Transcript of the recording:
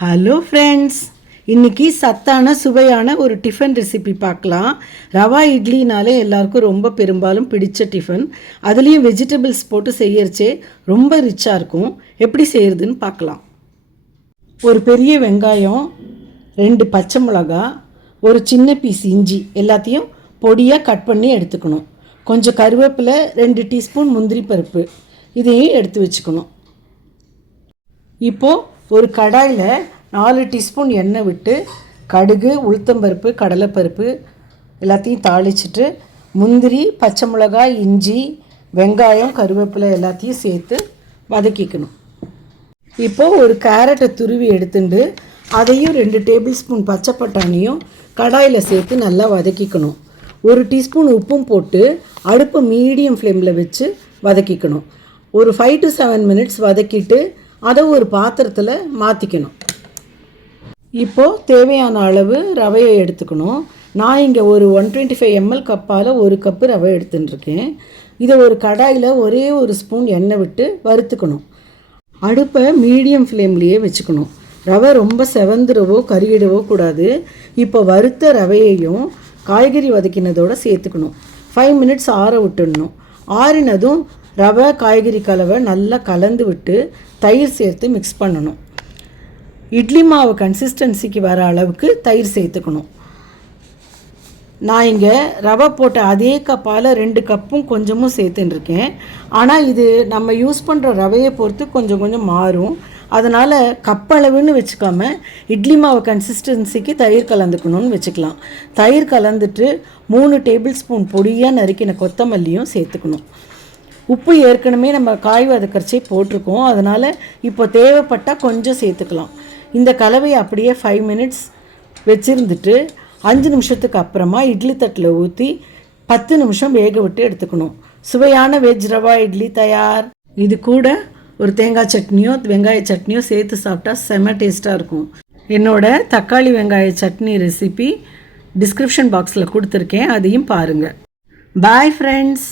Hello friends, இன்றைக்கி சத்தான சுவையான ஒரு டிஃபன் ரெசிபி பார்க்கலாம். ரவா இட்லினாலே எல்லாருக்கும் ரொம்ப பெரும்பாலும் பிடிச்ச டிஃபன். அதுலேயும் வெஜிடபிள்ஸ் போட்டு செய்யறச்சே ரொம்ப ரிச்சாக இருக்கும். எப்படி செய்கிறதுன்னு பார்க்கலாம். ஒரு பெரிய வெங்காயம், 2 பச்சை மிளகா, ஒரு சின்ன பீஸ் இஞ்சி எல்லாத்தையும் பொடியாக கட் பண்ணி எடுத்துக்கணும். கொஞ்சம் கருவேப்பிலை, 2 டீஸ்பூன் முந்திரி பருப்பு இதையும் எடுத்து வச்சுக்கணும். இப்போது ஒரு கடாயில் 4 டீஸ்பூன் எண்ணெய் விட்டு கடுகு, உளுத்தம்பருப்பு, கடலைப்பருப்பு எல்லாத்தையும் தாளிச்சிட்டு முந்திரி, பச்சை மிளகாய், இஞ்சி, வெங்காயம், கருவேப்பிலை எல்லாத்தையும் சேர்த்து வதக்கிக்கணும். இப்போது ஒரு கேரட்டை துருவி எடுத்துட்டு அதையும் 2 டேபிள் ஸ்பூன் பச்சை பட்டாணியும் கடாயில் சேர்த்து நல்லா வதக்கிக்கணும். 1 டீஸ்பூன் உப்பும் போட்டு அடுப்பை மீடியம் ஃப்ளேமில் வச்சு வதக்கிக்கணும். ஒரு 5 to 7 மினிட்ஸ் வதக்கிட்டு அதை ஒரு பாத்திரத்தில் மாற்றிக்கணும். இப்போது தேவையான அளவு ரவையை எடுத்துக்கணும். நான் இங்கே ஒரு 125 ml கப்பால் 1 கப்பு ரவை எடுத்துட்டுருக்கேன். இதை ஒரு கடாயில் ஒரே ஒரு ஸ்பூன் எண்ணெய் விட்டு வறுத்துக்கணும். அடுப்பை மீடியம் ஃப்ளேம்லேயே வச்சுக்கணும். ரவை ரொம்ப செவந்துடவோ கருகிடவோ கூடாது. இப்போ வறுத்த ரவையையும் காய்கறி வதக்கினதோடு சேர்த்துக்கணும். 5 மினிட்ஸ் ஆற விட்டுடணும். ஆறினதும் ரவை காய்கறி கலவை நல்லா கலந்து விட்டு தயிர் சேர்த்து மிக்ஸ் பண்ணணும். இட்லி மாவு கன்சிஸ்டன்சிக்கு வர அளவுக்கு தயிர் சேர்த்துக்கணும். நான் இங்கே ரவை போட்ட அதே கப்பால் 2 கப்பும் கொஞ்சமும் சேர்த்துட்டுருக்கேன். ஆனால் இது நம்ம யூஸ் பண்ணுற ரவையை பொறுத்து கொஞ்சம் கொஞ்சம் மாறும். அதனால் கப்பளவுன்னு வச்சுக்காம இட்லி மாவு கன்சிஸ்டன்சிக்கு தயிர் கலந்துக்கணும்னு வச்சுக்கலாம். தயிர் கலந்துட்டு 3 டேபிள் ஸ்பூன் பொடியாக நறுக்கின கொத்தமல்லியும் சேர்த்துக்கணும். உப்பு ஏற்கனவே நம்ம காய் வதக்கரிச்சே போட்டிருக்கோம். அதனால் இப்போ தேவைப்பட்டால் கொஞ்சம் சேர்த்துக்கலாம். இந்த கலவையை அப்படியே 5 மினிட்ஸ் வச்சுருந்துட்டு 5 நிமிஷத்துக்கு அப்புறமா இட்லி தட்டில் ஊற்றி 10 நிமிஷம் வேக விட்டு எடுத்துக்கணும். சுவையான வெஜ் ரவா இட்லி தயார். இது கூட ஒரு தேங்காய் சட்னியோ வெங்காய சட்னியோ சேர்த்து சாப்பிட்டா செம்ம டேஸ்ட்டாக இருக்கும். என்னோட தக்காளி வெங்காய சட்னி ரெசிபி டிஸ்கிரிப்ஷன் பாக்ஸில் கொடுத்துருக்கேன், அதையும் பாருங்கள். Bye friends.